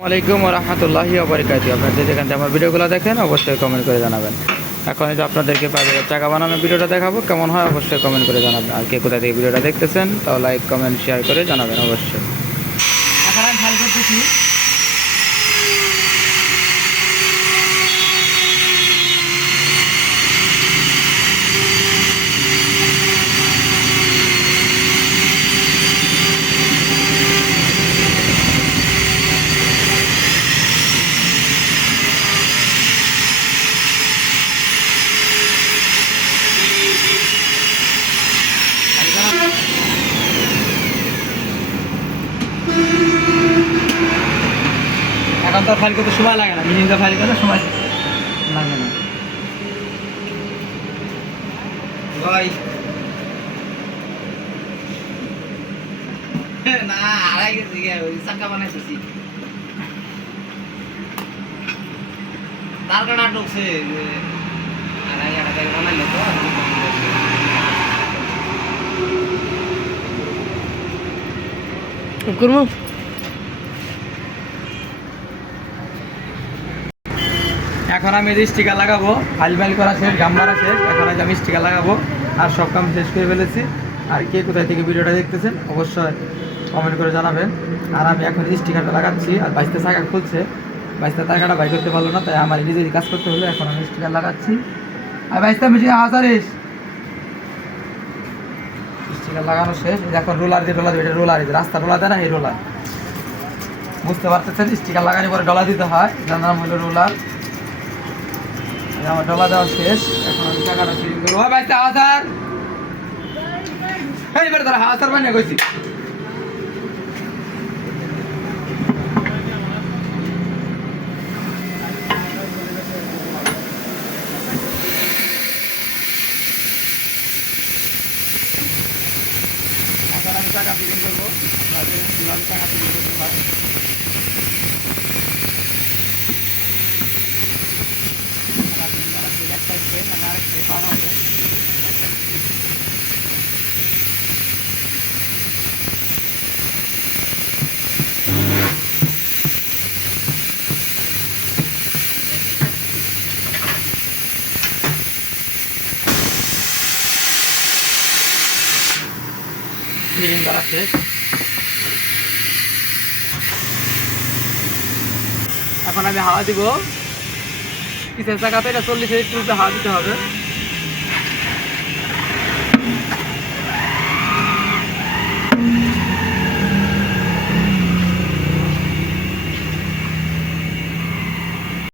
আসসালামাইকুম রহমতুল্লাহি আবরিকাতি আপনার যে যেখান আমার ভিডিওগুলো দেখেন, অবশ্যই কমেন্ট করে জানাবেন। এখন যদি আপনাদেরকে হাজার টাকা বানানোর ভিডিওটা দেখাবো, কেমন হয় অবশ্যই কমেন্ট করে জানাবেন। আর কে কোথা থেকে ভিডিওটা দেখতেছেন, তাও লাইক কমেন্ট শেয়ার করে জানাবেন অবশ্যই। এখন আমি করতেছি এখন তো ফাইল করতে সময় লাগে না মিনিংটা ফাইল করতে সময় লাগে না। ভাই। চাকা বানাইতেছি। তার আড়াই আড়াই বানাইলে তো এখন আমি এই স্টিকার লাগাবো, ফাইল করা শেষ, গাম মারা শেষ, এখন আমি স্টিকার লাগাবো, আর সব কাম শেষ করে ফেলেছি। আর কে কোথায় থেকে ভিডিওটা দেখতেছেন, অবশ্যই কমেন্ট করে জানাবেন। আর আমি এখন স্টিকারটা লাগাচ্ছি, আর বাইশটা চাকা খুলছে। বাইশটা চাকাটা বাই করতে পারল না, তাই আমার নিজেরই কাজ করতে হলো, এখন আমি স্টিকার লাগাচ্ছি। আর বাইশটা মেশিন হাজারিস স্টিকার লাগানো শেষ এখন রোলার দিয়ে দিবে এটা রোলার রাস্তা রোলার দেয় না, এই রোলার। বুঝতে পারতেছেন, স্টিকার লাগানি পরে ডলা দিতে হয়, যার নাম হলো রোলার। আমার ডলা দেওয়া শেষ। এখন আমি টাকাটা ফিরিং করব বাইতে হাজার এইবার তোরা হাজার বানিয়ে কইছি। টাকা ফিরিং করব টাকা ফিরিং করতে হয় করা শেষ এখন আমি হাওয়া দিব। পিছের চাকাতে এটা চল্লিশ একটু হাওয়া দিতে হবে।